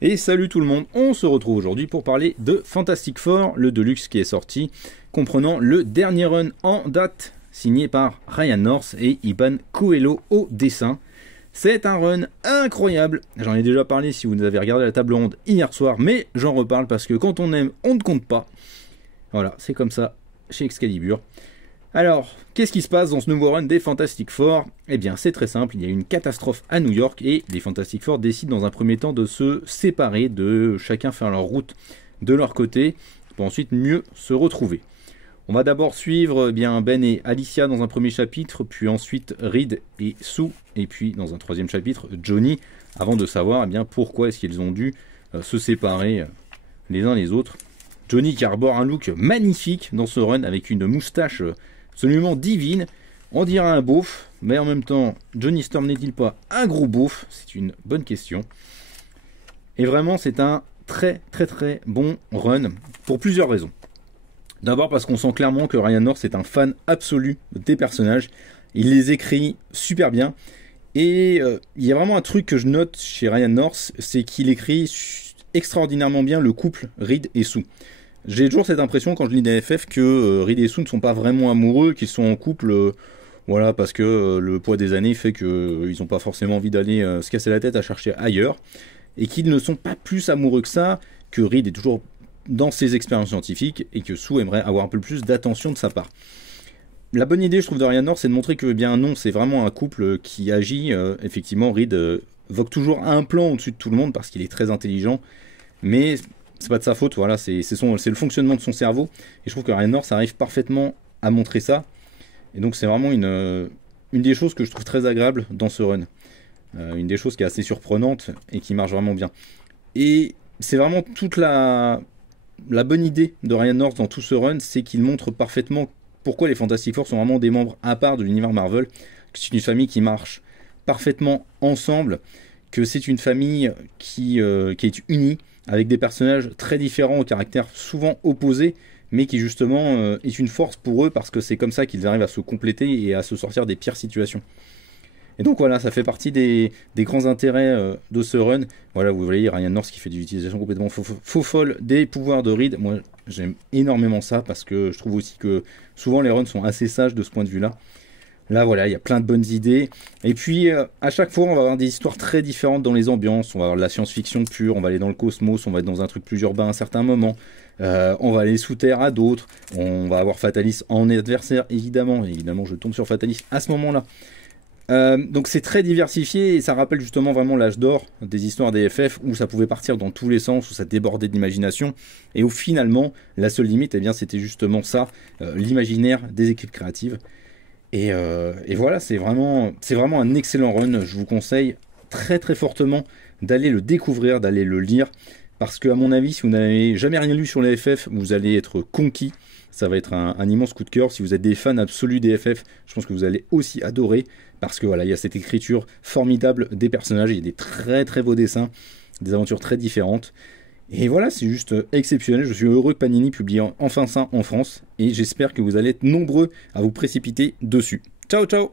Et salut tout le monde, on se retrouve aujourd'hui pour parler de Fantastic Four, le Deluxe qui est sorti, comprenant le dernier run en date, signé par Ryan North et Iban Coelho au dessin. C'est un run incroyable, j'en ai déjà parlé si vous avez regardé la table ronde hier soir, mais j'en reparle parce que quand on aime, on ne compte pas. Voilà, c'est comme ça chez Excalibur. Alors, qu'est-ce qui se passe dans ce nouveau run des Fantastic Four? Eh bien, c'est très simple, il y a une catastrophe à New York et les Fantastic Four décident dans un premier temps de se séparer, de chacun faire leur route de leur côté, pour ensuite mieux se retrouver. On va d'abord suivre Ben et Alicia dans un premier chapitre, puis ensuite Reed et Sue, et puis dans un troisième chapitre, Johnny, avant de savoir pourquoi est-ce qu'ils ont dû se séparer les uns les autres. Johnny qui arbore un look magnifique dans ce run avec une moustache absolument divine. On dirait un beauf, mais en même temps, Johnny Storm n'est-il pas un gros beauf? C'est une bonne question. Et vraiment, c'est un très bon run pour plusieurs raisons. D'abord parce qu'on sent clairement que Ryan North est un fan absolu des personnages. Il les écrit super bien. Et il y a vraiment un truc que je note chez Ryan North, c'est qu'il écrit extraordinairement bien le couple Reed et Sue. J'ai toujours cette impression quand je lis des FF que Reed et Sue ne sont pas vraiment amoureux, qu'ils sont en couple voilà, parce que le poids des années fait qu'ils n'ont pas forcément envie d'aller se casser la tête à chercher ailleurs, et qu'ils ne sont pas plus amoureux que ça, que Reed est toujours dans ses expériences scientifiques, et que Sue aimerait avoir un peu plus d'attention de sa part. La bonne idée, je trouve, de Ryan North, c'est de montrer que non, c'est vraiment un couple qui agit. Effectivement, Reed vogue toujours un plan au-dessus de tout le monde parce qu'il est très intelligent, mais c'est pas de sa faute, voilà, c'est le fonctionnement de son cerveau, et je trouve que Ryan North arrive parfaitement à montrer ça, et donc c'est vraiment une des choses que je trouve très agréable dans ce run, une des choses qui est assez surprenante et qui marche vraiment bien. Et c'est vraiment toute la bonne idée de Ryan North dans tout ce run, c'est qu'il montre parfaitement pourquoi les Fantastic Four sont vraiment des membres à part de l'univers Marvel, que c'est une famille qui marche parfaitement ensemble, que c'est une famille qui est unie, avec des personnages très différents, au caractère souvent opposés, mais qui justement est une force pour eux, parce que c'est comme ça qu'ils arrivent à se compléter et à se sortir des pires situations. Et donc voilà, ça fait partie des grands intérêts de ce run. Voilà, vous voyez Ryan North qui fait des utilisations complètement faux folles des pouvoirs de Reed. Moi, j'aime énormément ça, parce que je trouve aussi que souvent les runs sont assez sages de ce point de vue-là. Là, voilà, il y a plein de bonnes idées. Et puis, à chaque fois, on va avoir des histoires très différentes dans les ambiances. On va avoir de la science-fiction pure, on va aller dans le cosmos, on va être dans un truc plus urbain à un certain moment. On va aller sous terre à d'autres. On va avoir Fatalis en adversaire, évidemment. Évidemment, je tombe sur Fatalis à ce moment-là. Donc, c'est très diversifié et ça rappelle justement vraiment l'âge d'or des histoires des FF où ça pouvait partir dans tous les sens, où ça débordait d'imagination. Et où finalement, la seule limite, c'était justement ça, l'imaginaire des équipes créatives. Et voilà, c'est vraiment un excellent run. Je vous conseille très fortement d'aller le découvrir, d'aller le lire, parce que à mon avis, si vous n'avez jamais rien lu sur les FF, vous allez être conquis. Ça va être un immense coup de cœur. Si vous êtes des fans absolus des FF, je pense que vous allez aussi adorer, parce que voilà, il y a cette écriture formidable des personnages, il y a des très beaux dessins, des aventures très différentes. Et voilà, c'est juste exceptionnel. Je suis heureux que Panini publie enfin ça en France. Et j'espère que vous allez être nombreux à vous précipiter dessus. Ciao, ciao!